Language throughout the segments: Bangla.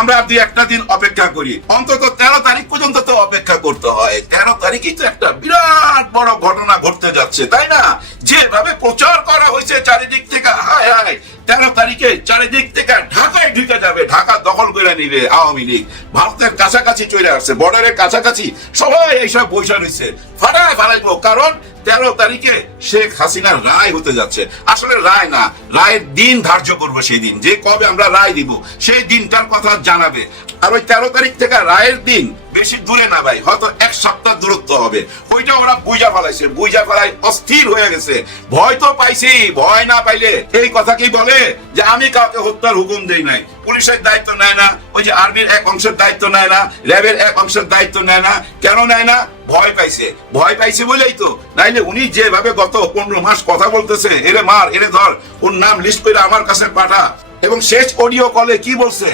আমরা দুই একটা দিন অপেক্ষা করি। অন্তত তেরো তারিখ পর্যন্ত তো অপেক্ষা করতে হয়। তেরো তারিখই তো একটা বিরাট বড় ঘটনা ঘটতে যাচ্ছে, তাই না? যেভাবে প্রচার করা হয়েছে চারিদিক থেকে, হায় হায়, তেরো তারিখে চারিদিক থেকে ঢাকায় ঢুকে যাবে, ঢাকা দখল করে নিবে আওয়ামী লীগ। ভারতের কাছাকাছি চলে আসছে, বর্ডারের কাছাকাছি সবাই এইসব বৈশা রয়েছে। ফাটায় ফালাইবো কারণ তেরো তারিখে শেখ হাসিনার রায় হতে যাচ্ছে। আসলে রায় না, রায়ের দিন ধার্য করব সেই দিন। যে কবে আমরা রায় দিব, সেই দিনটার কথা জানাবে। আর ওই তেরো তারিখ থেকে রায়ের দিন বেশি দূরে না ভাই, হয়তো এক সপ্তাহ দূরত্ব হবে। ওইটা ওরা বুঝা ফেলাইছে, বুঝা ফেলাই অস্থির হয়ে গেছে। ভয় তো পাইছি, ভয় না পাইলে এই কথা কি বলে? যে আমি কাউকে হত্যার হুকুম দেই নাই। পুলিশের দায়িত্ব নেয় না, ওই যে আর্মির এক অংশের দায়িত্ব নেয় না, র্যাবের এক অংশের দায়িত্ব নেয় না। কেন নেয় না? ভয় পাইছে। ভয় পাইছে বলেই তো। নাইলে উনি যেভাবে গত পনেরো মাস কথা বলতেছে, এরে মার, এরে ধর, ওর নাম লিস্ট করে আমার কাছে পাঠা। এবং শেষ অডিও কলে কি বলছে?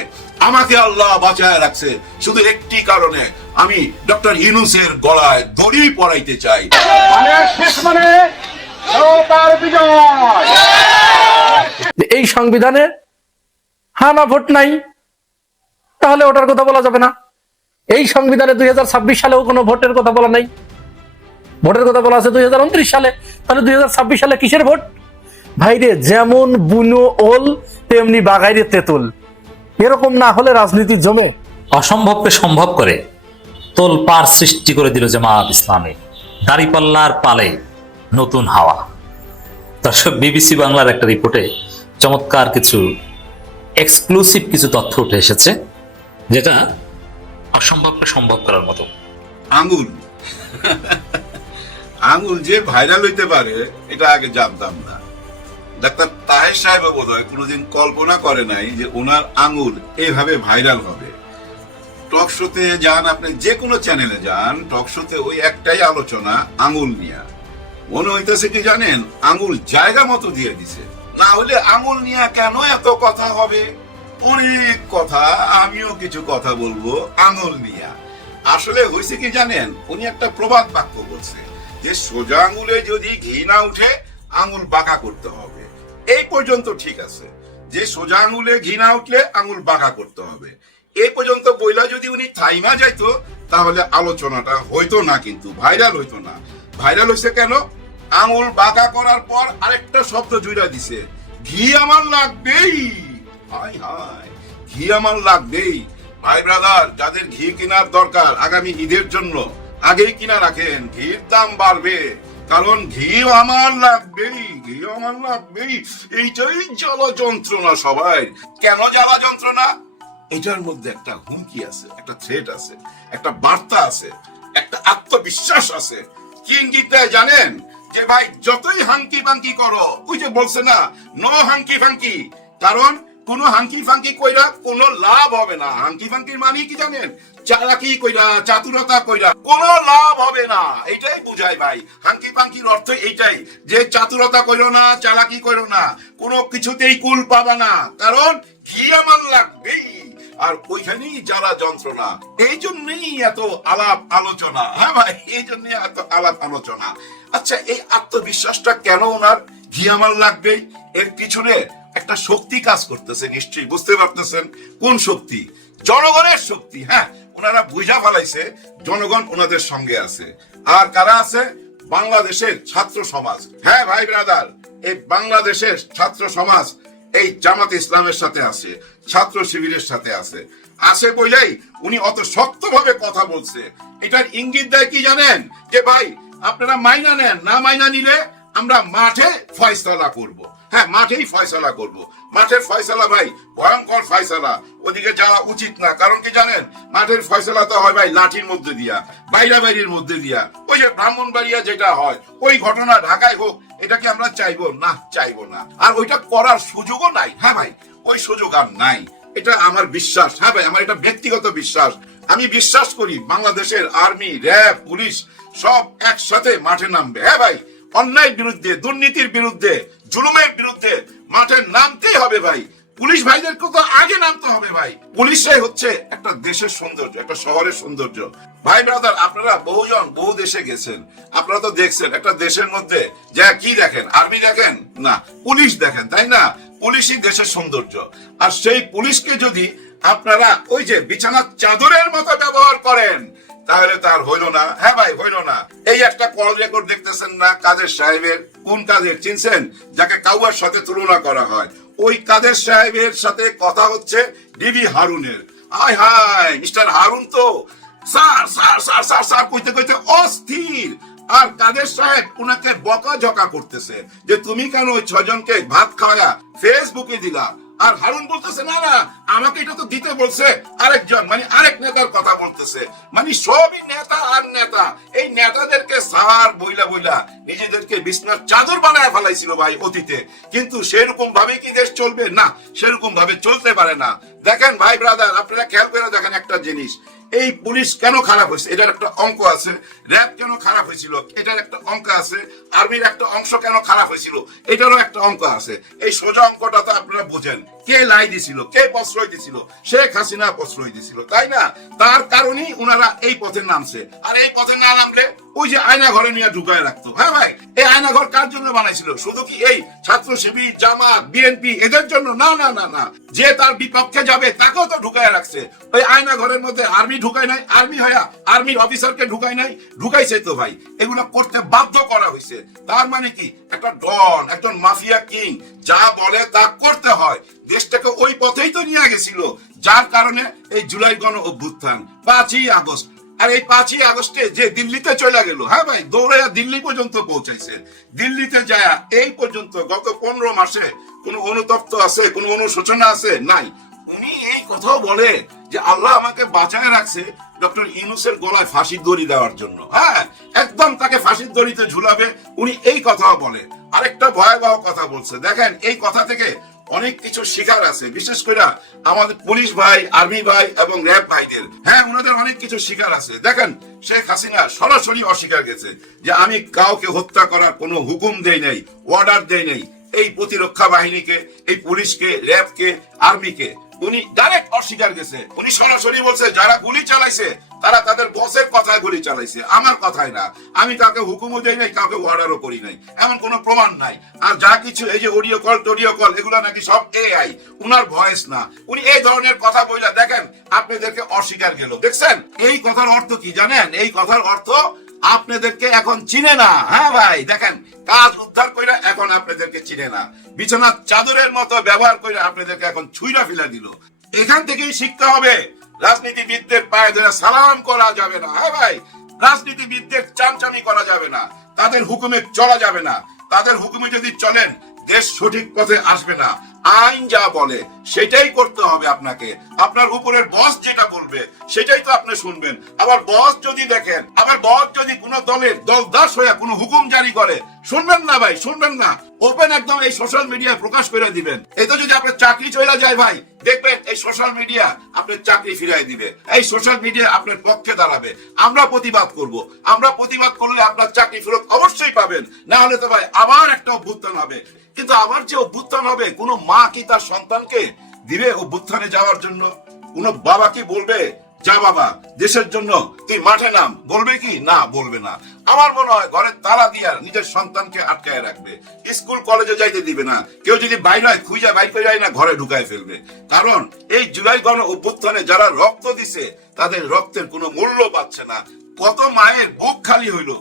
আমাকে আল্লাহ বাঁচায় রাখছে। শুধু একটি কারণে আমি ডক্টর ইউনুসের গলায় দড়ি পরাইতে চাই। মানে মানে এই সংবিধানে হ্যাঁ না ভোট নাই তাহলে ওটার কথা বলা যাবে না। এই সংবিধানে দুই হাজার ছাব্বিশ সালেও কোনো ভোটের কথা বলা নাই। ভোটের কথা বলা আছে দুই হাজার উনত্রিশ সালে। তাহলে দুই হাজার ছাব্বিশ সালে কিসের ভোট? ভাইরে যেমন বুনো ওল তেমনি বাগাইরে তেতুল। এরকম না হলে রাজনীতি জমে। অসম্ভবকে সম্ভব করে তোলপার সৃষ্টি করে দিল জামাত ইসলামে। দাড়িপাল্লার পালে নতুন হাওয়া। দর্শক বিবিসি বাংলার একটা রিপোর্টে চমৎকার কিছু এক্সক্লুসিভ কিছু তথ্য উঠে এসেছে যেটা অসম্ভবকে সম্ভব করার মতো। আঙুল। আঙুল যে ভাইরাল হইতে পারে এটা আগে জানতাম না। ডাক্তার তাহের সাহেব বোধ হয় কোনোদিন কল্পনা করে নাই যে ওনার আঙ্গুল এভাবে ভাইরাল হবে। টক শোতে যান আপনি যে কোনো চ্যানেলে যান, টক শোতে ওই একটাই আলোচনা আঙ্গুল নিয়ে। মনে হইতেছে কি জানেন আঙ্গুল জায়গা মতো দিয়ে দিছে। না হলে আঙ্গুল নিয়ে কেন এত কথা হবে? অনেক কথা, আমিও কিছু কথা বলব আঙ্গুল নিয়ে। আসলে হয়েছে কি জানেন, উনি একটা প্রবাদ বাক্য বলছে যে, সোজা আঙ্গুলে যদি ঘি না উঠে আঙ্গুল বাঁকা করতে হবে। এই পর্যন্ত ঠিক আছে। যে সোজা আঙ্গুলে ঘি না উঠলে আঙ্গুল বাঁকা করতে হবে। এই পর্যন্ত বইলা যদি উনি থাইমা যাইতো, তাহলে আলোচনাটা হইতো না কিন্তু, ভাইরাল হইতো না। ভাইরাল হইছে কেন? আঙুল বাঁকা করার পর আরেকটা শব্দ জুড়া দিছে, ঘি আমার লাগবেই। হাই হাই ঘি আমার লাগবেই। ভাই ব্রাদার, যাদের ঘি কেনার দরকার আগামী ঈদের জন্য, আগেই কিনা রাখেন, ঘির দাম বাড়বে। কারণ ঘি আমার লাগবেই, ঘি আমার লাগবেই। এইটাই জ্বালা যন্ত্রণা সবাই। কেন জ্বালা যন্ত্রণা? এটার মধ্যে একটা হুমকি আছে, একটা থ্রেট আছে, একটা বার্তা আছে, একটা আত্মবিশ্বাস আছে। কি জানেন? যে ভাই, যতই হাঙ্কি ফাঙ্কি করো, ওই যে বলছে না নো হাঙ্কি ফাঙ্কি কারণ কোনো হাঙ্কি ফাঙ্কি কইরা কোনো লাভ হবে না। হাঙ্কি ফাঙ্কির মানে কি জানেন? চালাকি কইরা, চাতুরতা কইরা, কোন লাভ হবে না। এটাই বুঝায় ভাই। হাঙ্কি ফাঙ্কির অর্থ এইটাই যে চাতুরতা কইরো না, চালাকি কইরো না, কোনো কিছুতেই কুল পাবা না। কারণ ঘি আমার লাগবেই। আর ওইখানেই জ্বালা যন্ত্রণা। এই জন্যই এত আলাপ আলোচনা। হ্যাঁ ভাই, এই জন্যই এত আলাপ আলোচনা। আচ্ছা এই আত্মবিশ্বাসটা কেন ওনার? ঘি আমার লাগবে এর পিছনে একটা শক্তি কাজ করতেছে, নিশ্চয়ই। বুঝতে পারতেছেন? কোন শক্তি? জনগণের শক্তি হ্যাঁ ওনারা বুঝা ফেলাইছে জনগণ ওনাদের সঙ্গে আছে। আর কারা আছে? বাংলাদেশের ছাত্র সমাজ। হ্যাঁ ভাই ব্রাদার, এই বাংলাদেশের ছাত্র সমাজ এই জামাত ইসলামের সাথে আছে, ছাত্র শিবিরের সাথে আছে। আছে বইলেই উনি অত শক্তভাবে কথা বলছে। এটার ইঙ্গিত দেয় কি জানেন? যে ভাই, আপনারা মাইনা নেন, না মাইনা নিলে আমরা মাঠে ফয়সলা করব। হ্যাঁ মাঠেই ফয়সলা করব। মাঠের ফয়সলা ভাই, ভয়ঙ্কর ফয়সলা। ওদিকে যাওয়া উচিত না, কারণ কি জানেন? মাঠের ফয়সলা তো হয় ভাই লাঠির মধ্যে দিয়া বাইরা বাইরের মধ্যে দিয়া। ওই যে ব্রাহ্মণবাড়িয়া যেটা হয়, ওই ঘটনা ঢাকায় হোক এটাকে আমরা চাইব? না চাইব না। আর ওইটা করার সুযোগও নাই হ্যাঁ ভাই? ওই সুযোগ আর নাই। এটা আমার বিশ্বাস হ্যাঁ ভাই? আমার এটা ব্যক্তিগত বিশ্বাস। আমি বিশ্বাস করি বাংলাদেশের আর্মি, র্যাব, পুলিশ সব একসাথে মাঠে নামবে হ্যাঁ ভাই? অন্যায়ের বিরুদ্ধে, দুর্নীতির বিরুদ্ধে, জুলুমের বিরুদ্ধে মাঠে নামতেই হবে ভাই। পুলিশ ভাইদেরকে তো আগে নামতে হবে ভাই। পুলিশরাই হচ্ছে একটা দেশের সৌন্দর্য, একটা শহরের সৌন্দর্য। ভাই ব্রাদার আপনারা বহুজন বহু দেশে গেছেন। আপনারা তো দেখছেন, একটা দেশের মধ্যে যা কি দেখেন? আর্মি দেখেন? না, পুলিশ দেখেন, তাই না? পুলিশই দেশের সৌন্দর্য। আর সেই পুলিশকে যদি আপনারা ওই যে বিছানার চাদরের মতো ব্যবহার করেন তাহলে তার হইল না। হ্যাঁ ভাই, হইল না। এই একটা কল রেকর্ড দেখতেছেন না কাদের সাহেবের? কোন কাদের? চিনছেন? যাকে কাউয়ার সাথে তুলনা করা হয়। ওই কাদের সাহেবের সাথে কথা হচ্ছে ডিবি হারুনের। হায় হায়, মিস্টার হারুন তো। Sir sir sir sir sir, কইতে কইতে অস্থির। আর কাদের সাহেব উনাকে বকা ঝকা করতেছে যে তুমি কেন ওই ছজনকে ভাত খাওয়া ফেসবুকে দিলা? আর হারুন বলতেছে, না না, আমাকে এটা তো দিতে বলছে আরেকজন। মানে আরেক নেতার কথা বলতেছে। মানে সবই নেতা আর নেতা। এই নেতাদেরকে সার বইলা বইলা নিজেদেরকে বিছনার চাদর বানায় ফেলাইছিল ভাই অতীতে। কিন্তু সেরকম ভাবে কি দেশ চলবে? না সেরকম ভাবে চলতে পারে না। দেখেন ভাই ব্রাদার আপনারা খেয়াল করে দেখেন একটা জিনিস। এই পুলিশ কেন খারাপ হয়েছে? এটার একটা অঙ্ক আছে। র্যাব কেন খারাপ হয়েছিল? এটার একটা অঙ্ক আছে। আর্মির একটা অংশ কেন খারাপ হয়েছিল? এটারও একটা অঙ্ক আছে। এই সোজা অঙ্কটা তো আপনারা বোঝেন। কে লাই দিছিল? কে প্রশ্রয় দিছিল? শেখ হাসিনা প্রশ্রয় দিছিল, তাই না? তার কারণেই উনারা এই পথে নামছে। আর এই পথে না নামলে ওই যে আয়না ঘরে নিয়ে ঢুকায় রাখতো। হ্যাঁ ভাই, এই আয়না ঘর কার জন্য বানাইছিল? শুধু কি এই ছাত্র শিবির, জামাত, বিএনপি, এদের জন্য? না না না না। যে তার বিপক্ষে যাবে, তাকেও তো ঢুকায় রাখছে। ওই আয়না ঘরের মধ্যে আর্মি ঢুকায় নাই, আর্মি হয়া আর্মির অফিসারকে ঢুকায় নাই, ঢুকাইছে তো ভাই। এগুলো করতে বাধ্য করা হয়েছে। তার মানে কি? একটা ডন, একজন মাফিয়া কিং, যা বলে তা করতে হয়। দেশটাকে ওই পথেই তো নিয়ে গেছিল। যার কারণে এই জুলাই গণ অভ্যুত্থান, পাঁচই আগস্ট। আর এই পাঁচই আগস্টে যে দিল্লিতে চলে গেল হ্যাঁ ভাই, দৌড়াইয়া দিল্লি পর্যন্ত পৌঁছাইছে। দিল্লিতে যায় এই পর্যন্ত, গত পনেরো মাসে কোনো অনুতপ্ত আছে, কোনো অনুশোচনা আছে? নাই। উনি এই কথাও বলে যে আল্লাহ আমাকে বাঁচায় রাখছে ডক্টর ইউনুসের গলায় ফাঁসির দড়ি দেওয়ার জন্য। হ্যাঁ একদম তাকে ফাঁসির দড়িতে ঝুলাবে, উনি এই কথাও বলে। আরেকটা ভয়াবহ কথা বলছে। দেখেন, এই কথা থেকে অনেক কিছু শিকার আছে। বিশেষ করে আমাদের পুলিশ ভাই, আর্মি ভাই এবং র্যাব ভাইদের। হ্যাঁ ওনাদের অনেক কিছু শিকার আছে। দেখেন, শেখ হাসিনা সরাসরি অস্বীকার গেছে যে আমি কাউকে হত্যা করার কোনো হুকুম দেই নাই অর্ডার দেই নাই। এই প্রতিরক্ষা বাহিনীকে, এই পুলিশকে, র্যাবকে, আর্মিকে উনি ডাইরেক্ট অস্বীকার গেছে উনি সরাসরি বলছে, যারা গুলি চালাইছে, তারা তাদের বসের কথায় গুলি চালাইছে। আমার না। আমি হুকুমও দেই নাই, কাউকে অর্ডারও করি নাই। এমন কোনো প্রমাণ নাই। আর যা কিছু, এই যে অডিও কল টোডিও কল এগুলো নাকি সব এআই উনার ভয়েস না। উনি এই ধরনের কথা বইলা দেখেন, আপনাদেরকে অস্বীকার গেল দেখছেন? এই কথার অর্থ কি জানেন? এই কথার অর্থ আপনাদেরকে এখন চিনে না। হ্যাঁ ভাই, দেখেন, কাজ উদ্ধার কইরা এখন আপনাদেরকে চিনে না। বিছানার চাদরের মতো ব্যবহার করে আপনাদেরকে এখন ছুইরা ফিলা দিল। এখান থেকেই শিখতে হবে, রাজনীতিবিদদের পায়ে ধরে সালাম করা যাবে না। হ্যাঁ ভাই, রাজনীতিবিদদের চামচামি করা যাবে না। তাদের হুকুমে চলা যাবে না। তাদের হুকুমে যদি চলেন, দেশ সঠিক পথে আসবে না। আইন যা বলে, সেটাই করতে হবে আপনাকে। আপনার উপরের বস যেটা বলবে, সেটাই তো আপনি শুনবেন। আবার বস যদি দেখেন, আবার বস যদি কোনো দলের দলদাস হয়ে কোনো হুকুম জারি করে শুনবেন না ভাই, শুনবেন না। ওপেন একদম এই সোশ্যাল মিডিয়ায় প্রকাশ করে দিবেন। এতে যদি আপনার চাকরি চলে যায় ভাই, দেখবেন এই সোশ্যাল মিডিয়া আপনার চাকরি ফিরাই দিবে। এই সোশ্যাল মিডিয়া আপনার পক্ষে দাঁড়াবে। আমরা প্রতিবাদ করব। আমরা প্রতিবাদ করলে আপনার চাকরি ফেরত অবশ্যই পাবেন। না হলে তো ভাই আবার একটা অভ্যুত্থান হবে। কিন্তু আবার যে অভ্যুত্থান হবে, কোনো মা কি তার সন্তানকে দিবে অভ্যুত্থানে যাওয়ার জন্য? কোনো বাবা কি বলবে যা বাবা, দেশের জন্য তুই মাঠে নাম। বলবে কি? না, বলবে না। আমার মনে হয় ঘরের তালা দিয়া নিজের সন্তানকে আটকায় রাখবে। স্কুল, কলেজে যাইতে দিবে না। কেউ যদি বাইর হয় খুঁজে বাইর করে যায় না, ঘরে ঢুকায় ফেলবে। কারণ এই জুলাই গণ অভ্যুত্থানে যারা রক্ত দিছে, তাদের রক্তের কোনো মূল্য পাচ্ছে না। কত মায়ের বুক খালি হইল।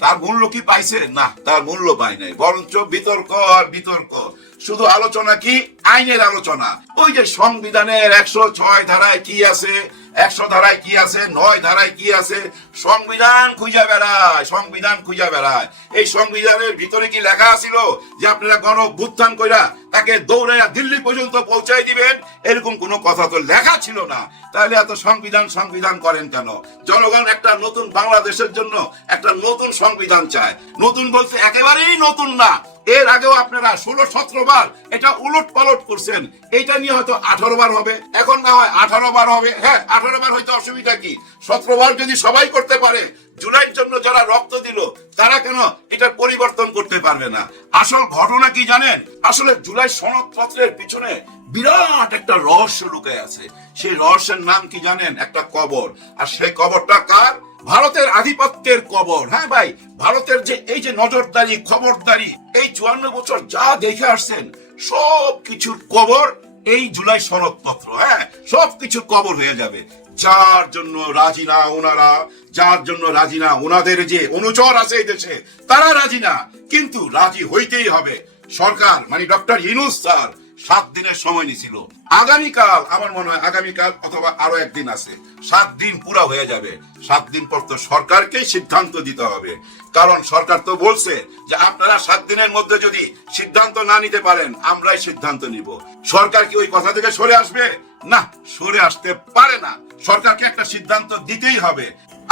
তার মূল্য কি পাইছে? না, তার মূল্য পায় নাই। বরঞ্চ বিতর্ক আর বিতর্ক। শুধু আলোচনা কি? আইনের আলোচনা। ওই যে সংবিধানের একশো ছয় ধারায় কি আছে? একশো ধারায় কি আছে? নয় ধারায় কি আছে? সংবিধান খুঁজে বেড়ায়, সংবিধান খুঁজে বেড়ায়। এই সংবিধানের ভিতরে কি লেখা ছিল যে আপনারা গণ অভ্যুত্থান কইরা তাকে দৌড়াইয়া দিল্লি পর্যন্ত পৌঁছাই দিবেন, এরকম কোনো কথা তো লেখা ছিল না। তাহলে এত সংবিধান সংবিধান করেন কেন? জনগণ একটা নতুন বাংলাদেশের জন্য একটা নতুন সংবিধান চায়। নতুন বলতে একেবারেই নতুন না। এর আগেও আপনারা ষোলো সতেরো বার এটা উলট পালট করছেন। এইটা নিয়ে হয়তো আঠারো বার হবে। এখন না হয় আঠারো বার হবে। হ্যাঁ আঠারো বার হয়তো অসুবিধা কি? সতেরো বার যদি সবাই করতে পারে জুলাইয়ের জন্য যারা রক্ত দিল, তারা কেন এটার পরিবর্তন করতে পারবে না? আসল ঘটনা কি জানেন? আসলে জুলাই সনদপত্রের পিছনে বিরাট একটা রহস্য লুকে আছে। সেই রহস্যের নাম কি জানেন? একটা কবর। আর সেই কবরটা কার? ভারতের আধিপত্যের কবর। হ্যাঁ ভাই, ভারতের যে এই যে নজরদারি, খবরদারি, এই চুয়ান্ন বছর যা দেখে আসছেন সব কিছুর কবর এই জুলাই সনদপত্র। হ্যাঁ সবকিছু কবর হয়ে যাবে। যার জন্য রাজি না ওনারা, যার জন্য রাজি না ওনাদের যে অনুচর আছে দেশে, তারা রাজি না, কিন্তু রাজি হইতেই হবে। সরকার মানে ডক্টর ইনুস স্যার, সাত দিনের সময় নিছিল। আগামীকাল, আমার মনে হয় আগামীকাল অথবা আরও একদিন আছে। সাত দিন পুরা হয়ে যাবে। সাত দিন পর তো সরকারকেই সিদ্ধান্ত দিতে হবে। কারণ সরকার তো বলছে যে আপনারা সাত দিনের মধ্যে যদি সিদ্ধান্ত না নিতে পারেন, আমরাই সিদ্ধান্ত নিব। সরকার কি ওই কথা থেকে সরে আসবে? না, সরে আসতে পারে না। সরকারকে একটা সিদ্ধান্ত দিতেই হবে।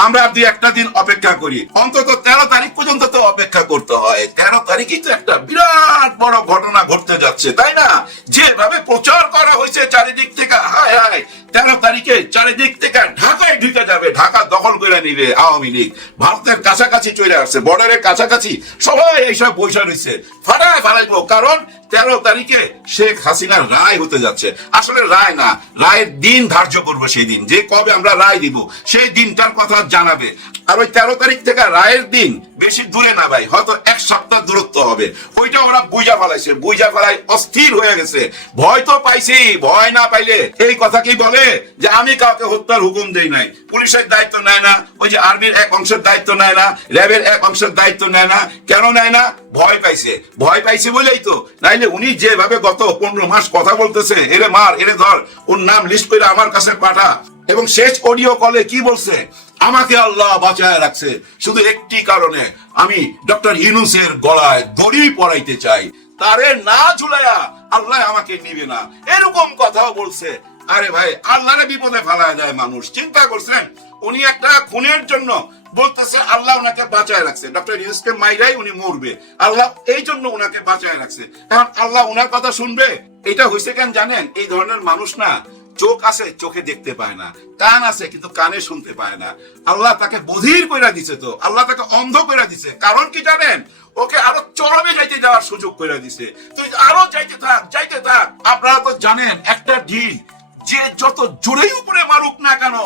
আমরা দুই একটা দিন অপেক্ষা করি। অন্তত তেরো তারিখ পর্যন্ত তো অপেক্ষা করতে হয়। তেরো তারিখই তো একটা বিরাট বড় ঘটনা ঘটতে যাচ্ছে, তাই না? যেভাবে প্রচার করা হয়েছে চারিদিক থেকে, হায় হায়, তেরো তারিখে চারিদিক থেকে ঢাকায় ঢুকে যাবে, ঢাকা দখল করে নিবে আওয়ামী লীগ। ভারতের কাছাকাছি চলে আসছে বর্ডারের কাছাকাছি সবাই এইসব বৈশা রয়েছে। ফাটায় ফালাইবো কারণ তেরো তারিখে শেখ হাসিনার রায় হতে যাচ্ছে। আসলে রায় না, রায়ের দিন ধার্য করব সেই দিন। যে কবে আমরা রায় দিব, সেই দিনটার কথা জানাবে। আর ওই তেরো তারিখ থেকে রায়ের দিন বেশি দূরে না ভাই, হয়তো এক সপ্তাহ দূরত্ব হবে। ওইটা ওরা বুঝা ফেলাইছে, বুঝা ফেলাই অস্থির হয়ে গেছে। ভয় তো পাইছি, ভয় না পাইলে এই কথা কি বলে? যে আমি কাউকে হত্যার হুকুম দেই নাই। পুলিশের দায়িত্ব নেয় না, ওই যে আর্মির এক অংশের দায়িত্ব নেয় না, র্যাবের এক অংশের দায়িত্ব নেয় না। কেন নেয় না? ভয় পাইছে। ভয় পাইছে বলেই তো। নাইলে উনি যেভাবে গত পনেরো মাস কথা বলতেছে, এরে মার, এরে ধর, ওর নাম লিস্ট করে আমার কাছে পাঠা। এবং শেষ অডিও কলে কি বলছে? আমাকে আল্লাহ বাঁচায় রাখছে। শুধু একটি কারণে, আমি ডক্টর ইউনুসের গলায় দড়ি পরাইতে চাই। তারে না ঝুলাইয়া আল্লাহ আমাকে নিবে না। এরকম কথাও বলছে। আরে ভাই, আল্লাহরে বিপদে ফেলায় দেয় মানুষ। চিন্তা করছেন? উনি একটা খুনের জন্য বলতেছে, আল্লাহ ওনাকে বাঁচায় রাখছে। ডক্টর ইউনুসকে মাইরাই উনি মরবে। আল্লাহ এই জন্য ওনাকে বাঁচায় রাখছে। এখন আল্লাহ ওনার কথা শুনবে। এটা হয়েছে কেন জানেন? এই ধরনের মানুষ না চোখ আছে, চোখে দেখতে পায় না, কান আছে, কিন্তু কানে শুনতে পায় না। আল্লাহ তাকে বধির করে দিছে তো, আল্লাহ তাকে অন্ধ করে দিছে। কারণ কি জানেন? ওকে আরও চরমে যাইতে যাওয়ার সুযোগ করে দিছে। তুই আরও যাইতে থাক যাইতে থাক, আপনারা তো জানেন, একটা ঢিল, যে যত জোরেই উপরে মারুক না কেন,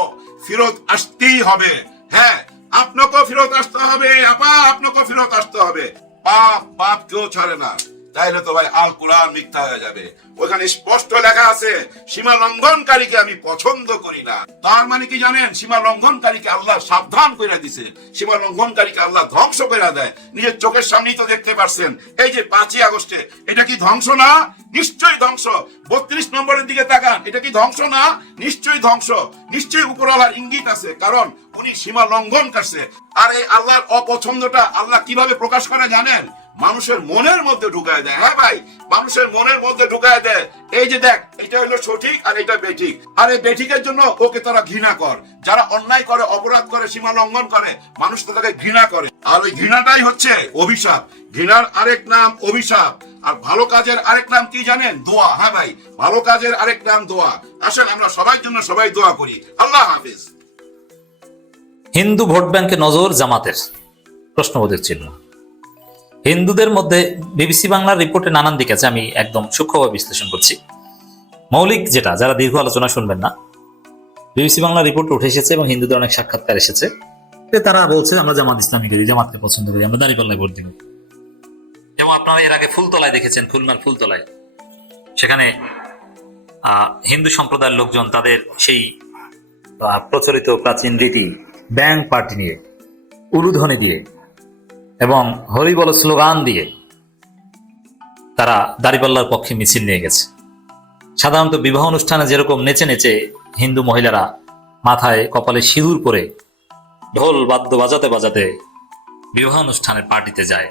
ফেরত আসতেই হবে। হ্যাঁ আপনাকেও ফেরত আসতে হবে, আপা, আপনাকেও ফেরত আসতে হবে। পাপ পাপ কেউ ছাড়ে না। তাইলে তো ভাই আল কোরআন মিথ্যা হয়ে যাবে। ওখানে স্পষ্ট লেখা আছে, সীমা লঙ্ঘনকারীকে আমি পছন্দ করি না। তার মানে কি জানেন? সীমা লঙ্ঘনকারীকে আল্লাহ সাবধান করে দিছে। সীমা লঙ্ঘনকারীকে আল্লাহ ধ্বংস করে দেয়। নিজের চোখের সামনেই তো দেখতে পারছেন। এই যে পাঁচই আগস্টে, এটা কি ধ্বংস না? নিশ্চয়ই ধ্বংস। বত্রিশ নম্বরের দিকে তাকান, এটা কি ধ্বংস না? নিশ্চয়ই ধ্বংস। নিশ্চয়ই উপরওয়ালার ইঙ্গিত আছে, কারণ উনি সীমা লঙ্ঘন করছে। আর এই আল্লাহর অপছন্দটা আল্লাহ কীভাবে প্রকাশ করে জানেন? মানুষের মনের মধ্যে ঢুকায় দেয় হ্যাঁ ভাই? মানুষের মনের মধ্যে ঢুকায় দেয়। এই যে দেখ, এটা হলো সঠিক আর এটা বেঠিক। আর এই বেঠিকের জন্য ওকে তারা ঘৃণা কর। যারা অন্যায় করে, অপরাধ করে, সীমা লঙ্ঘন করে, মানুষ তো তাকে ঘৃণা করে। আর ওই ঘৃণাটাই হচ্ছে অভিশাপ। ঘৃণার আরেক নাম অভিশাপ। আর ভালো কাজের আরেক নাম কি জানেন? দোয়া হ্যাঁ ভাই? ভালো কাজের আরেক নাম দোয়া। আসেন, আমরা সবার জন্য সবাই দোয়া করি। আল্লাহ হাফিজ। হিন্দু ভোট ব্যাংকে নজর জামাতের। প্রশ্নবোধক চিহ্ন। হিন্দুদের মধ্যে বিবিসি বাংলার রিপোর্টে নানান দিক আছে, আমি একদম সূক্ষ্মভাবে বিশ্লেষণ করছি। মৌলিক যেটা, যারা দীর্ঘ আলোচনা শুনবেন না, বিবিসি বাংলা রিপোর্ট উঠে এসেছে এবং হিন্দুদের অনেক সাক্ষাৎকার এসেছে। তারা বলছে, আমরা জামাত ইসলামী করি, জামাতকে পছন্দ করি, আমরা দাঁড়িপাল্লায় ভোট দিব। এবং আপনারা এর আগে ফুলতলায় দেখেছেন, খুলনার ফুলতলায়। সেখানে হিন্দু সম্প্রদায়ের লোকজন তাদের সেই প্রচলিত প্রাচীন রীতি, ব্যাং পার্টি নিয়ে উলুধ্বনি দিয়ে এবং হরিবল স্লোগান দিয়ে তারা দাড়িপাল্লার পক্ষে মিছিল নিয়ে গেছে। সাধারণত বিবাহ অনুষ্ঠানে যেরকম নেচে নেচে হিন্দু মহিলারা মাথায় কপালে সিঁদুর করে ঢোল বাদ্য বাজাতে বাজাতে বিবাহ অনুষ্ঠানের পার্টিতে যায়,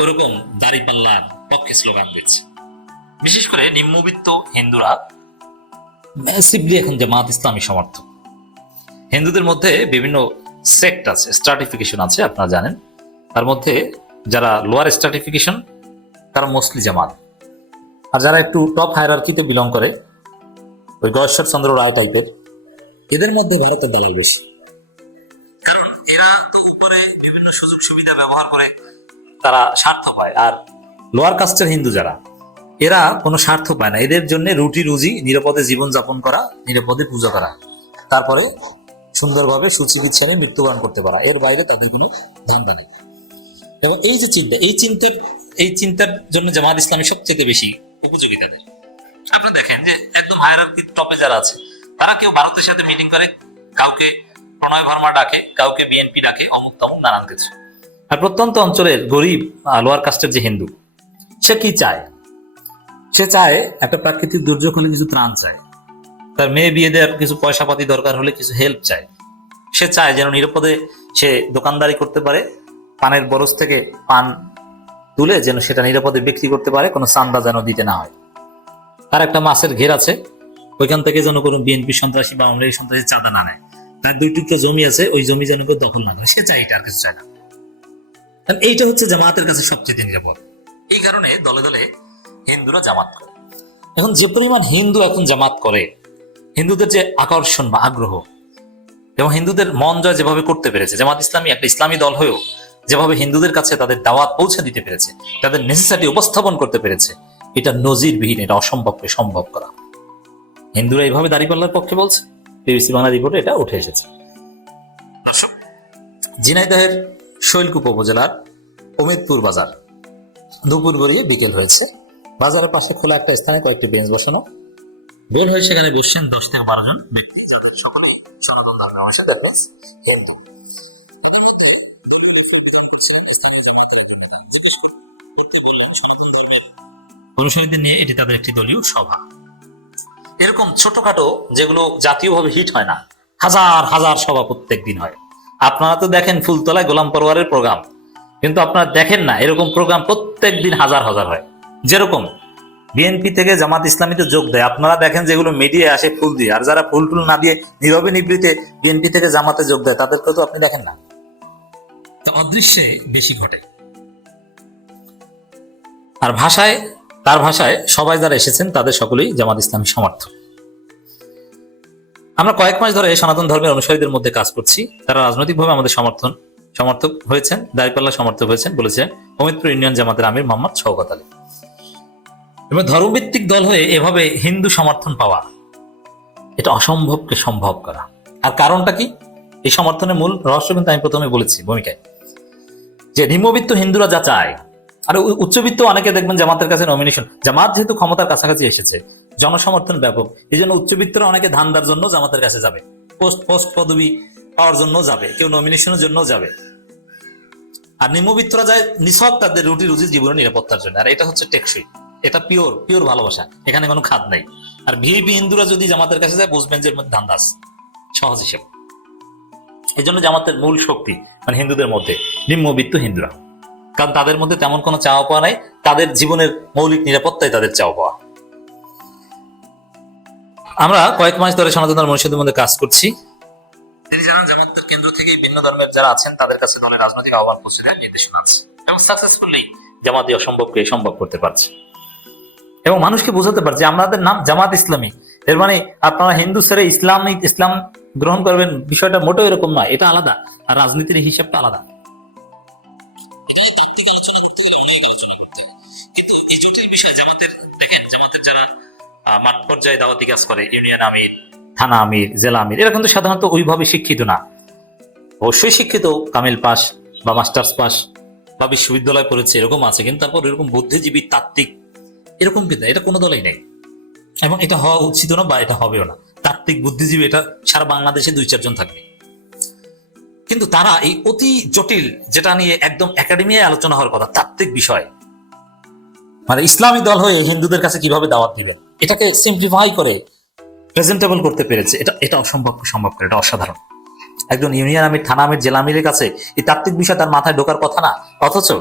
ওরকম দাড়িপাল্লার পক্ষে স্লোগান দিচ্ছে। বিশেষ করে নিম্নবিত্ত হিন্দুরা ম্যাসিভলি এখন জামাত ইসলামী সমর্থক। হিন্দুদের মধ্যে বিভিন্ন সেক্ট আছে স্ট্রাটিফিকেশন আছে, আপনারা জানেন। তার মধ্যে যারা লোয়ার স্ট্রাটিফিকেশন তারা মোস্টলি জামাত। আর যারা একটু টপ হায়ারার্কিতে বিলং করে ওই গয়েশ্বর চন্দ্র রায় টাইপের এদের মধ্যে ভারতের দালাল বেশি। কারণ এরা তো উপরে বিভিন্ন সুযোগ সুবিধা ব্যবহার করে তারা স্বার্থ পায়। আর লোয়ার কাস্টের হিন্দু যারা এরা কোনো স্বার্থ পায় না। এদের জন্য রুটি রুজি নিরাপদে জীবন যাপন করা নিরাপদে পূজা করা। তারপরে সুন্দরভাবে সুচিকিৎসা নিয়ে মৃত্যুবরণ করতে পারা। এর বাইরে তাদের কোনো ধান্দা নেই। এবং এই যে চিন্তা, এই চিন্তার এই চিন্তার জন্য জামাত ইসলামী সবচেয়ে বেশি উপযোগিতা দেয় আপনি দেখেন যে একদম হায়ারার্কি টপে যারা আছে, তারা কেউ ভারতের সাথে মিটিং করে, কাউকে প্রণয় ভার্মা ডাকে, কাউকে বিএনপি ডাকে, অমুক তমুক নানান কিছু আর প্রত্যন্ত অঞ্চলের গরিব লোয়ার কাস্টের যে হিন্দু, সে কি চায়? সে চায় একটা প্রাকৃতিক দুর্যোগ হলে কিছু ত্রাণ চায়। তার মেয়ে বিয়ে দেওয়ার কিছু পয়সা পাতি দরকার হলে কিছু হেল্প চায়। সে চায় যেন নিরাপদে সে দোকানদারি করতে পারে পানের বরস থেকে পান তুলে যেন সেটা নিরাপদে বিক্রি করতে পারে, কোনো চান্দা যেন দিতে না হয়। তার একটা মাছের ঘের আছে, ওইখান থেকে যেন কোনো বিএনপি সন্ত্রাসী বা অমরাই সন্ত্রাসী চাঁদা না নেয়। তার দুই জমি আছে, ওই জমি যেন কেউ দখল না করে, সে চাই এটা আর কিছু চায় না। কারণ এইটা হচ্ছে জামাতের কাছে সবচেয়ে নিরাপদ। এই কারণে দলে দলে হিন্দুরা জামাত করে। এখন যে পরিমাণ হিন্দু এখন জামাত করে, হিন্দুদের যে আকর্ষণ বা আগ্রহ, এবং হিন্দুদের মন জয় যেভাবে করতে পেরেছে, জামাত ইসলামী একটা ইসলামী দল হয়েও যেভাবে হিন্দুদের কাছে তাদের দাওয়াত পৌঁছে দিতে পেরেছে তাদের নেসেসারি উপস্থাপন করতে পেরেছে এটা নজিরবিহীন এটা অসম্ভবকে সম্ভব করা। হিন্দুরা এইভাবে দাঁড়িপাল্লার পক্ষে বলছে। বিবিসি বাংলা রিপোর্টে এটা উঠে এসেছে। দর্শক, ঝিনাইদহের শৈলকুপ উপজেলার অমিতপুর বাজার। দুপুর গড়িয়ে বিকেল হয়েছে। বাজারের পাশে খোলা একটা স্থানে কয়েকটি বেঞ্চ বসানো। বের হয়ে সেখানে বসছেন দশ থেকে বারো জন ব্যক্তি। যাদের সকলে সনাতন ধর্মে আমার সাথে হিন্দু অনুসারীদের নিয়ে এটি তাদের একটি দলীয় সভা। এরকম ছোটখাটো যেগুলো জাতীয়ভাবে হিট হয় না হাজার হাজার সভা প্রত্যেক দিন হয়। আপনারা তো দেখেন ফুলতলায় গোলাম পরোয়ারের প্রোগ্রাম কিন্তু আপনারা দেখেন না এরকম প্রোগ্রাম প্রত্যেক দিন হাজার হাজার হয়। যেরকম বিএনপি থেকে জামাত ইসলামীতে যোগ দেয় আপনারা দেখেন যেগুলো মিডিয়ায় আসে ফুল দিয়ে আর যারা ফুল টুল না দিয়ে নীরবে নিবৃতে বিএনপি থেকে জামাতে যোগ দেয় তাদেরকে তো আপনি দেখেন না। অদৃশ্যে বেশি ঘটে। আর ভাষায় তার ভাষায় সবাই যারা এসেছেন, তাদের সকলেই জামাত ইসলামী সমর্থক। আমরা কয়েক মাস ধরে সনাতন ধর্মের অনুসারীদের মধ্যে কাজ করছি। তারা রাজনৈতিকভাবে আমাদের সমর্থন, সমর্থক হয়েছেন, দাঁড়িপাল্লা সমর্থক হয়েছেন বলেছেন অমিতপুর ইউনিয়ন জামাতের আমির মোহাম্মদ শওকত আলী। এবার ধর্মভিত্তিক দল হয়ে এভাবে হিন্দু সমর্থন পাওয়া, এটা অসম্ভবকে সম্ভব করা। আর কারণটা কি? এই সমর্থনের মূল রহস্য কিন্তু আমি প্রথমে বলেছি ভূমিকায়। যে নিম্নবিত্ত হিন্দুরা যা চায় আর উচ্চবিত্ত অনেকে দেখবেন জামাতের কাছে নমিনেশন জামাত যেহেতু ক্ষমতার কাছাকাছি এসেছে, জনসমর্থন ব্যাপক। এই জন্য উচ্চবিত্তরা অনেকে ধান্দার জন্য জামাতের কাছে যাবে। পোস্ট পোস্ট পদবি পাওয়ার জন্য যাবে, কেউ নমিনেশনের জন্য যাবে। আর নিম্নবিত্তরা যায় নিছক তাদের রুটি রুজি জীবনের নিরাপত্তার জন্য। আর এটা হচ্ছে টেকসই। এটা পিওর পিওর ভালোবাসা। এখানে কোনো খাদ নাই। আর ভিআইপি হিন্দুরা যদি জামাতের কাছে যায় বুঝবেন যে এর মধ্যে ধান্দা আছে সহজ হিসেবে। এই জন্য জামাতের মূল শক্তি মানে হিন্দুদের মধ্যে নিম্নবিত্ত হিন্দুরা। কারণ তাদের মধ্যে তেমন কোনো চাওয়া পাওয়া নাই। তাদের জীবনের মৌলিক নিরাপত্তাই তাদের চাওয়া পাওয়া। আমরা কয়েক মাস ধরে সনাতন ধর্ম অনুষদের মধ্যে কাজ করছি। তিনি জানান, জামাতের কেন্দ্র থেকে ভিন্ন ধর্মের যারা আছেন, তাদের কাছে দলের রাজনৈতিক আহ্বান পৌঁছে দেওয়ার নির্দেশনা আছে। এবং সাকসেসফুলি জামাতি অসম্ভবকে সম্ভব করতে পারছে। এবং মানুষকে বোঝাতে পারছে, আমাদের নাম জামাত ইসলামী। এর মানে আপনারা হিন্দু ছেড়ে ইসলামিক ইসলাম গ্রহণ করবেন বিষয়টা মোটেও এরকম নয়, এটা আলাদা। আর রাজনীতির হিসাবটা আলাদা। মাঠ পর্যায়ে দাওয়াতি কাজ করে ইউনিয়ন আমির, থানা আমির, জেলা আমির। এরা কিন্তু সাধারণত ওইভাবে শিক্ষিত না। অবশ্যই শিক্ষিত, কামিল পাস বা মাস্টার্স পাস বা বিশ্ববিদ্যালয় পড়েছে, এরকম আছে, কিন্তু তারপর এরকম বুদ্ধিজীবী, তাত্ত্বিক, এরকম কিন্তু এটা কোনো দলেই নেই। এবং এটা হওয়া উচিত না বা এটা হবেও না। তাত্ত্বিক বুদ্ধিজীবী, এটা সারা বাংলাদেশে দুই চারজন থাকবে। কিন্তু তারা এই অতি জটিল, যেটা নিয়ে একদম একাডেমিয়ায় আলোচনা হওয়ার কথা, তাত্ত্বিক বিষয়। মানে ইসলামী দল হয়ে হিন্দুদের কাছে কীভাবে দাওয়াত দিবেন? এটাকে সিম্পলিফাই করে প্রেজেন্টেবল করতে পেরেছে। এটা এটা অসম্ভব সম্ভব করে, এটা অসাধারণ। একজন ইউনিয়ন আমির, থানা আমির, জেলা আমিরের কাছে এই তাত্ত্বিক বিষয় তার মাথায় ঢোকার কথা না। অথচ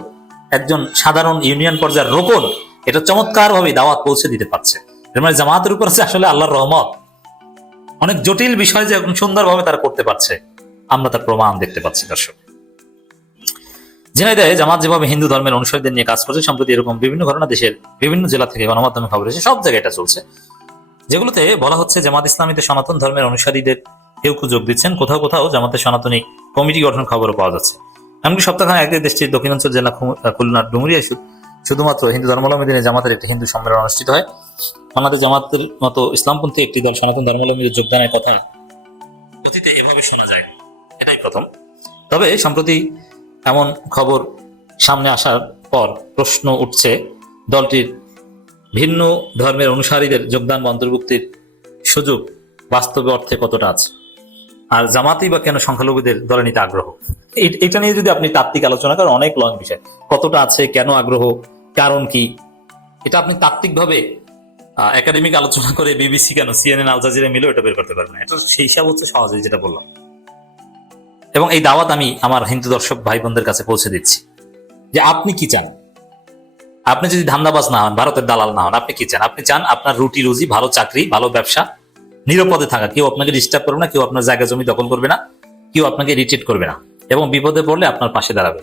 একজন সাধারণ ইউনিয়ন পর্যায়ের রোপণ এটা চমৎকার ভাবে দাওয়াত পৌঁছে দিতে পারছে। মানে জামাতের উপর আছে আসলে আল্লাহর রহমত। অনেক জটিল বিষয় যে সুন্দরভাবে তারা করতে পারছে। আমরা তার প্রমাণ দেখতে পাচ্ছি, দর্শক। ঝিনাইদহে জামাত যেভাবে হিন্দু ধর্মের অনুসারীদের নিয়ে কাজ করছে, সম্প্রতি এরকম বিভিন্ন ঘটনা দেশের বিভিন্ন জেলা থেকে গণমাধ্যমে খবর এসেছে সব জায়গায় এটা চলছে। যেগুলোতে বলা হচ্ছে জামাত ইসলামীতে সনাতন ধর্মের অনুসারীদের কেউ কেউ যোগ দিচ্ছেন? কোথাও কোথাও জামাতের সনাতনী কমিটি গঠন খবরও পাওয়া যাচ্ছে। এমনকি সপ্তাহখানে একদিন দেশটির দক্ষিণাঞ্চল জেলা খুলনার ডুমুরিয়ায় শু- শুধুমাত্র হিন্দু ধর্মাবলম্বী দিনে জামাতের একটি হিন্দু সম্মেলন অনুষ্ঠিত হয়। আমাদের জামাতের মতো ইসলামপন্থী একটি দল সনাতন ধর্মাবলম্বীদের যোগদানের কথা অতীতে এভাবে শোনা যায় এটাই প্রথম। তবে সম্প্রতি এমন খবর সামনে আসার পর প্রশ্ন উঠছে, দলটির ভিন্ন ধর্মের অনুসারীদের যোগদান বা অন্তর্ভুক্তির সুযোগ বাস্তবে অর্থে কতটা আছে? আর জামাতি বা কেন সংখ্যালঘুদের দলে নিতে আগ্রহ? এটা নিয়ে যদি আপনি তাত্ত্বিক আলোচনা করেন, অনেক লং বিষয়। কতটা আছে, কেন আগ্রহ, কারণ কি? এটা আপনি তাত্ত্বিকভাবে একাডেমিক আলোচনা করে বিবিসি কেন সিএনএন আল জাজিরা মিলেও এটা বের করতে পারবেন এটা সেই হিসাব হচ্ছে সহজে যেটা বললাম। এবং এই দাওয়াত আমি আমার হিন্দু দর্শক ভাই বোনদের কাছে পৌঁছে দিচ্ছি। যে আপনি কি চান? আপনি যদি ধান্দাবাজ না হন, ভারতের দালাল না হন, আপনি কি চান? আপনি চান আপনার রুটি রুজি, ভালো চাকরি, ভালো ব্যবসা, নিরাপদে থাকা। কেউ আপনাকে ডিস্টার্ব করবে না, কেউ আপনার জায়গা জমি দখল করবে না, কেউ আপনাকে রিট্রিট করবে না এবং বিপদে পড়লে আপনার পাশে দাঁড়াবে।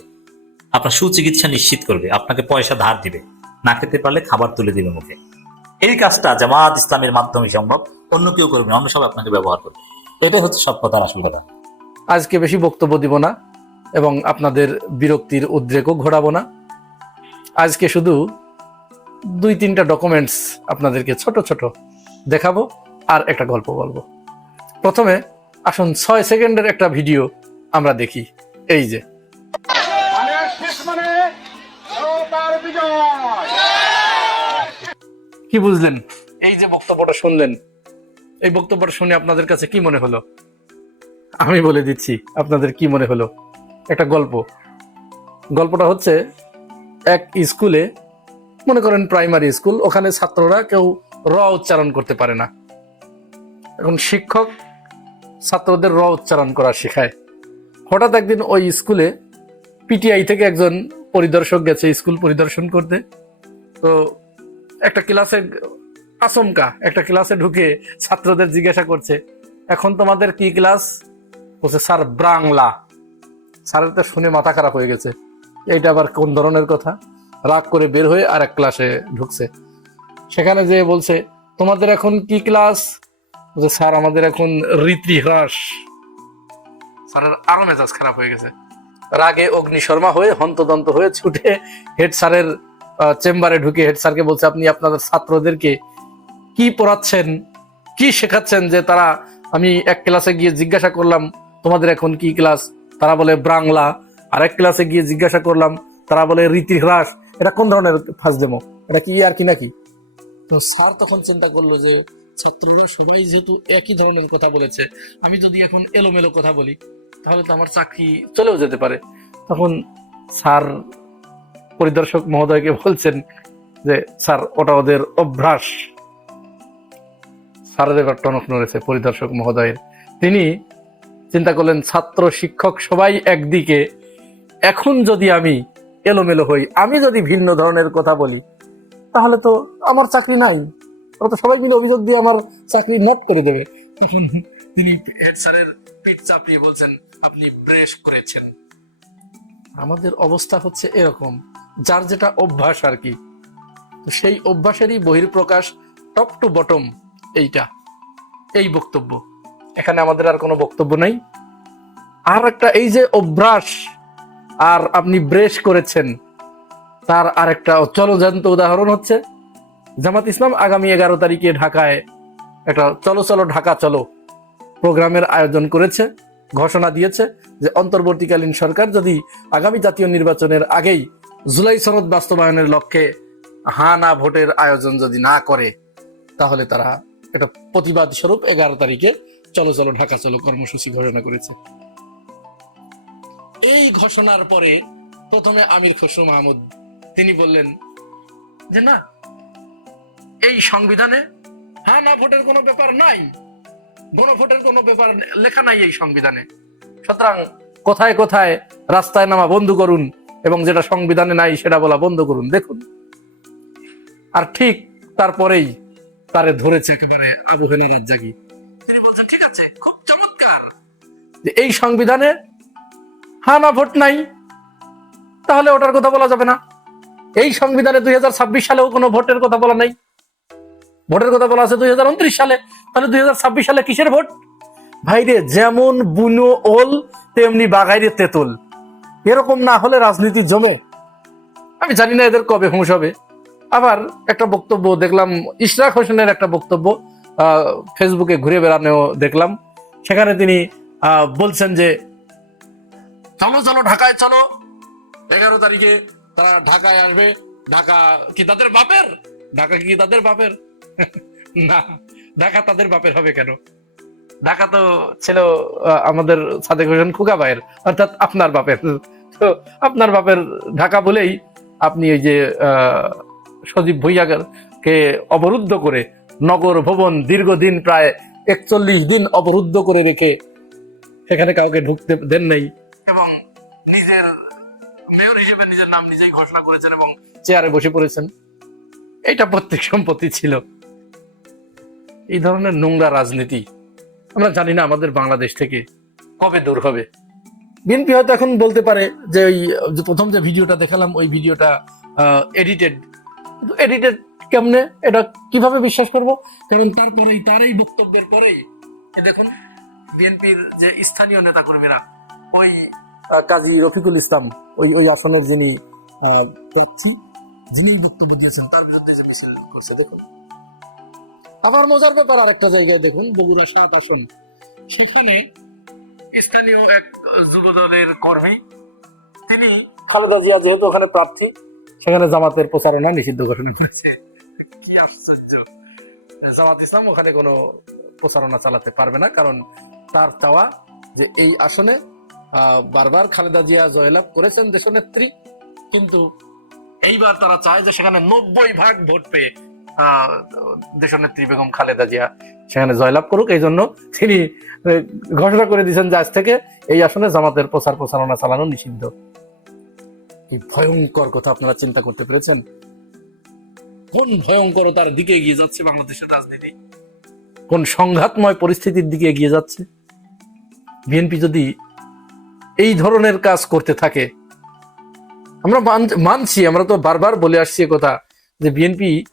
আপনার সুচিকিৎসা নিশ্চিত করবে, আপনাকে পয়সা ধার দিবে। না খেতে পারলে খাবার তুলে দিবে মুখে। এই কাজটা জামাত ইসলামের মাধ্যমে সম্ভব, অন্য কেউ করবে অন্য সব আপনাকে ব্যবহার করবে। এটাই হচ্ছে সব কথার আসল কথা। আজকে বেশি বক্তব্য দিব না এবং আপনাদের বিরক্তির উদ্রেকও ঘোরাবো না। আজকে শুধু দুই তিনটা ডকুমেন্টস আপনাদেরকে ছোট ছোট দেখাবো আর একটা গল্প বলব। প্রথমে আসুন ছয় সেকেন্ডের একটা ভিডিও আমরা দেখি। এই যে। কি বুঝলেন? এই যে বক্তব্যটা শুনলেন। এই বক্তব্যটা শুনে আপনাদের কাছে কি মনে হলো? আমি বলে দিচ্ছি, আপনাদের কি মনে হলো? একটা গল্প। গল্পটা হচ্ছে, এক স্কুলে, মনে করেন প্রাইমারি স্কুল, ওখানে ছাত্ররা কেউ র উচ্চারণ করতে পারে না। এখন শিক্ষক ছাত্রদের র উচ্চারণ করা শেখায়। হঠাৎ একদিন ওই স্কুলে পিটিআই থেকে একজন পরিদর্শক গেছে স্কুল পরিদর্শন করতে। তো একটা ক্লাসে আচমকা, একটা ক্লাসে ঢুকে ছাত্রদের জিজ্ঞাসা করছে, এখন তোমাদের কি ক্লাস? বলছে, স্যার ব্রাংলা স্যারের তো শুনে মাথা খারাপ হয়ে গেছে। এইটা আবার কোন ধরনের কথা? রাগ করে বের হয়ে আর এক ক্লাসে ঢুকছে। সেখানে যে বলছে, তোমাদের এখন কি ক্লাস বলছে, স্যার, আমাদের এখন রীতি হ্রাস স্যারের আরও মেজাজ খারাপ হয়ে গেছে। রাগে অগ্নি শর্মা হয়ে হন্তদন্ত হয়ে ছুটে হেড স্যারের চেম্বারে ঢুকে হেড স্যারকে বলছে, আপনি আপনাদের ছাত্রদেরকে কি পড়াচ্ছেন? কি শেখাচ্ছেন? যে তারা, আমি এক ক্লাসে গিয়ে জিজ্ঞাসা করলাম তোমাদের এখন কি ক্লাস তারা বলে বাংলা। আরেক ক্লাসে গিয়ে জিজ্ঞাসা করলাম তারা বলে রীতি হ্রাস এটা কোন ধরনের ফার্স্ট ডেমো এটা কি আর কি নাকি? তো স্যার তখন চিন্তা করল যে ছাত্ররা সবাই যেহেতু একই ধরনের কথা বলেছে আমি যদি এখন এলোমেলো কথা বলি তাহলে তো আমার চাকরি চলেও যেতে পারে। তখন স্যার পরিদর্শক মহোদয়কে বলছেন যে স্যার ওটা ওদের অভ্যাস। স্যারের এবার টনক নড়েছে পরিদর্শক মহোদয়ের। তিনি চিন্তা করলেন, ছাত্র, শিক্ষক, সবাই একদিকে। এখন যদি আমি এলোমেলো হই, আমি যদি ভিন্ন ধরনের কথা বলি, তাহলে তো আমার চাকরি নাই। ওরা তো সবাই মিলে অভিযোগ দিয়ে আমার চাকরি নট করে দেবে। তখন তিনি হেড স্যারের পিঠ চাপড়িয়ে বলছেন, আপনি ব্রেশ করেছেন। আমাদের অবস্থা হচ্ছে এরকম, যার যেটা অভ্যাস আর কি। সেই অভ্যাসেরই বহির্প্রকাশ টপ টু বটম এইটা, এই বক্তব্য। এখানে আমাদের আর কোনো বক্তব্য নাই। আর একটা এই যে অভ্যাস আর আপনি ব্রেশ করেছেন, তার আর একটা চলজান্ত উদাহরণ হচ্ছে, জামাত ইসলাম আগামী এগারো তারিখে ঢাকায় একটা চলো চলো ঢাকা চলো প্রোগ্রামের আয়োজন করেছে, ঘোষণা দিয়েছে যে অন্তর্বর্তীকালীন সরকার যদি আগামী জাতীয় নির্বাচনের আগেই জুলাই সনদ বাস্তবায়নের লক্ষ্যে হা না ভোটের আয়োজন যদি না করে, তাহলে তারা এটা প্রতিবাদ স্বরূপ এগারো তারিখে চলো চলো, ঢাকা চলো, কর্মসূচি ঘোষণা করেছে। এই ঘোষণার পরে প্রথমে আমির খসরু মাহমুদ, তিনি বললেন যে, না, এই সংবিধানে হ্যাঁ না ভোটের কোনো ব্যাপার নাই। গণভোটের কোনো ব্যাপার লেখা নাই এই সংবিধানে। সুতরাং কোথায় কোথায় রাস্তায় নামা বন্ধ করুন এবং যেটা সংবিধানে নাই সেটা বলা বন্ধ করুন, দেখুন। আর ঠিক তারপরেই তারে ধরেছে একেবারে আবু হেনা রাজ্জাকি তিনি বলছেন যে এই সংবিধানে হ্যাঁ না ভোট নাই, তাহলে ওটার কথা বলা যাবে না। এই সংবিধানে দু হাজার ছাব্বিশ সালেও কোনো ভোটের কথা বলা নাই। ভোটের কথা বলা আছে দু হাজার উনত্রিশ সালে, তাহলে দু হাজার ছাব্বিশ সালে কিসের ভোট? ভাইরে, যেমন বুনো ওল, তেমনি বাগাইরে তেতুল। এরকম না হলে রাজনীতি জমে। আমি জানি না এদের কবে হুঁশ হবে। আবার একটা বক্তব্য দেখলাম, ইশরাক হোসেনের একটা বক্তব্য ফেসবুকে ঘুরে বেড়ানো দেখলাম। সেখানে তিনি বলছেন যে, চলো চলো, ঢাকায় চলো। এগারো তারিখে তারা ঢাকায় আসবে। ঢাকা কি তাদের বাপের? ঢাকা কি তাদের বাপের? না, ঢাকা তাদের বাপের হবে কেন? ঢাকা তো ছিল আমাদের সাদেক হোসেন খুকা ভাইয়ের, অর্থাৎ আপনার বাপের। তো আপনার বাপের ঢাকা বলেই আপনি এই যে সজীব ভুইয়াকে অবরুদ্ধ করে নগর ভবন দীর্ঘদিন প্রায় একচল্লিশ দিন অবরুদ্ধ করে রেখে সেখানে কাউকে ঢুকতে দেন নাই। এবং নিজের মেয়র হিসেবে নিজের নাম নিজেই ঘোষণা করেছেন এবং চেয়ারে বসে পড়েছেন। এটা প্রত্যেক সম্পত্তি ছিল। এই ধরনের নোংরা রাজনীতি আমরা জানি না আমাদের বাংলাদেশ থেকে কবে দূর হবে। বিএনপি হয়তো এখন বলতে পারে যে ওই প্রথম যে ভিডিওটা দেখালাম, ওই ভিডিওটা এডিটেড এডিটেড কেমনে? এটা কীভাবে বিশ্বাস করব? কারণ তারপরেই তার এই বক্তব্যের পরেই দেখুন বিএনপির যে স্থানীয় নেতাকর্মীরা, ওই কাজী রফিকুল ইসলাম, ওই ওই আসনের যিনি প্রার্থী যিনি বক্তব্য দিয়েছেন, তার বিরুদ্ধে যে মিছিল করছে, দেখুন। আবার মজার ব্যাপার আরেকটা জায়গায় দেখুন, বগুড়া সাত আসন। সেখানে স্থানীয় এক যুব দলের কর্মী, তিনি খালেদা জিয়া যেহেতু ওখানে প্রার্থী, সেখানে জামাতের প্রচারণা নিষিদ্ধ ঘোষণা করেছে। জামাত ইসলাম ওখানে কোনো প্রচারণা চালাতে পারবে না, কারণ তার চাওয়া যে এই আসনে আহ, বারবার খালেদা জিয়া জয়লাভ করেছেন দেশনেত্রী কিন্তু এইবার তারা চায় যে সেখানে নব্বই ভাগ ভোট পেয়ে দেশনেত্রী বেগম খালেদা জিয়া সেখানে জয়লাভ করুক। এই জন্য তিনি ঘোষণা করে দিয়েছেন যে আজ থেকে এই আসনে জামাতের প্রচার প্রচারণা চালানো নিষিদ্ধ। কি ভয়ঙ্কর কথা আপনারা চিন্তা করতে পেরেছেন? কোন ভয়ঙ্করতার দিকে এগিয়ে যাচ্ছে বাংলাদেশের রাজনীতি? কোন সংঘাতময় পরিস্থিতির দিকে এগিয়ে যাচ্ছে? বিএনপি যদি এই ধরনের কাজ করতে থাকে, আমরা মান- মানছি, আমরা তো বারবার বলে আসছি কথা যে বিএনপি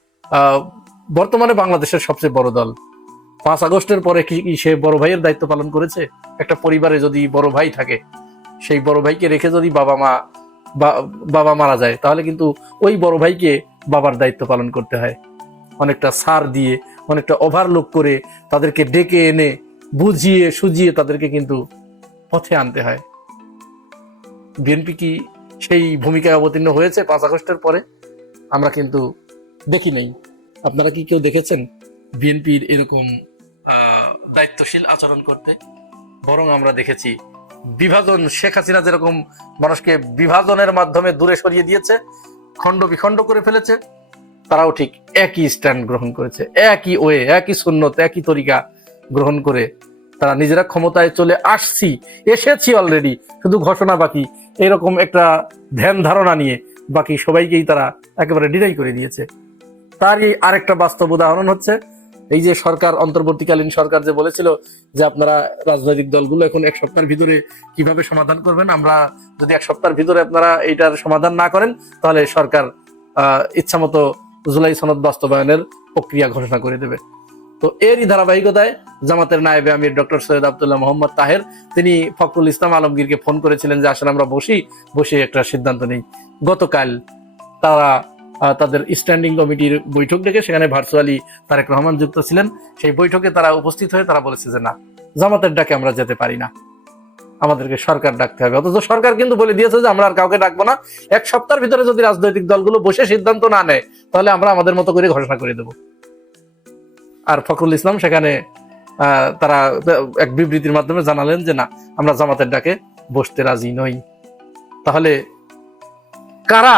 বর্তমানে বাংলাদেশের সবচেয়ে বড় দল। পাঁচ আগস্টের পরে কি সে বড় ভাইয়ের দায়িত্ব পালন করেছে? একটা পরিবারে যদি বড় ভাই থাকে, সেই বড় ভাইকে রেখে যদি বাবা মা বাবা মারা যায়, তাহলে কিন্তু ওই বড় ভাইকে বাবার দায়িত্ব পালন করতে হয়। অনেকটা সার দিয়ে, অনেকটা ওভারলোক করে তাদেরকে ডেকে এনে বুঝিয়ে সুজিয়ে তাদেরকে কিন্তু পথে আনতে হয়। বিএনপি কি সেই ভূমিকায় অবতীর্ণ হয়েছে পাঁচ আগস্টের পরে? আমরা কিন্তু দেখি নাই। আপনারা কি কেউ দেখেছেন বিএনপির এরকম দায়িত্বশীল আচরণ করতে? বরং আমরা দেখেছি বিভাজন, শেখ হাসিনা যেরকম মানুষকে বিভাজনের মাধ্যমে দূরে সরিয়ে দিয়েছে, খণ্ড বিখণ্ড করে ফেলেছে, তারাও ঠিক একই স্ট্যান্ড গ্রহণ করেছে। একই ওয়ে একই সুন্নত, একই তরিকা গ্রহণ করে তারা নিজেরা ক্ষমতায় চলে আসছি, এসেছি অলরেডি শুধু ঘোষণা বাকি, এরকম একটা ধ্যান ধারণা নিয়ে বাকি সবাইকেই তারা একেবারে ডিনাই করে দিয়েছে। তারই আরেকটা বাস্তব উদাহরণ হচ্ছে, এই যে সরকার, অন্তর্বর্তীকালীন সরকার যে বলেছিল যে আপনারা রাজনৈতিক দলগুলো এখন এক সপ্তাহের ভিতরে কীভাবে সমাধান করবেন, আমরা যদি এক সপ্তাহের ভিতরে আপনারা এইটার সমাধান না করেন, তাহলে সরকার, আহ, ইচ্ছামতো জুলাই সনদ বাস্তবায়নের প্রক্রিয়া ঘোষণা করে দেবে। তো এরই ধারাবাহিকতায় জামাতের নায়েবে আমির ডক্টর সৈয়দ আবদুল্লাহ মোহাম্মদ তাহের, তিনি ফখরুল ইসলাম আলমগীরকে ফোন করেছিলেন যে আসলে আমরা বসি। বসে একটা সিদ্ধান্ত নেই। গতকাল তারা তাদের স্ট্যান্ডিং কমিটির বৈঠক ডেকে সেখানে ভার্চুয়ালি তারেক রহমান যুক্ত ছিলেন। সেই বৈঠকে তারা উপস্থিত হয়ে তারা বলেছে যে, না, জামাতের ডাকে আমরা যেতে পারি না। আমাদেরকে সরকার ডাকতে হবে। অথচ সরকার কিন্তু বলে দিয়েছে যে, আমরা আর কাউকে ডাকবো না। এক সপ্তাহের ভিতরে যদি রাজনৈতিক দলগুলো বসে সিদ্ধান্ত না নেয়, তাহলে আমরা আমাদের মতো করে ঘোষণা করে দেব। আর ফখরুল ইসলাম সেখানে তারা এক বিবৃতির মাধ্যমে জানালেন যে, না, আমরা জামাতের ডাকে বসতে রাজি নই। তাহলে কারা